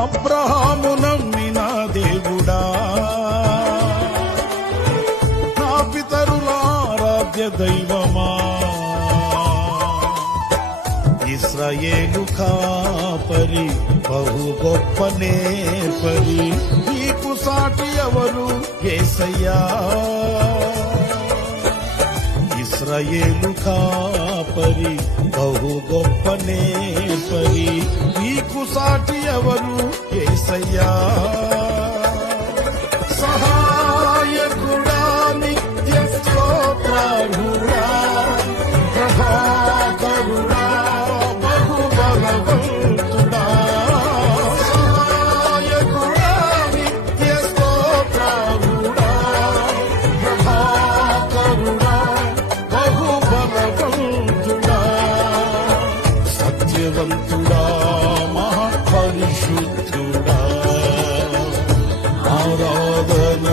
అబ్రహాము నమ్మిన దేవుడా, నా పితరుల ఆరాధ్య దైవమా, ఇశ్రాయేలు కాపరి బహు గొప్ప నేపరి, నీకు సాటి ఎవరు యేసయ్యా. ఇశ్రాయేలు కాపరి బహు గొప్ప నేపరి, నీకు సాటి ఎవరు యేసయ్యా. సహాయకుడా, నిత్య స్తోత్రార్హుడా, ప్రభాకరుడా, బహు బలవంతుడా, సహాయకుడా, నిత్య స్తోత్రార్హుడా, ప్రభాకరుడా, బహు బలవంతుడా, సత్యవంతుడా, మహాపరిశుద్ధుడా, ఆరాధన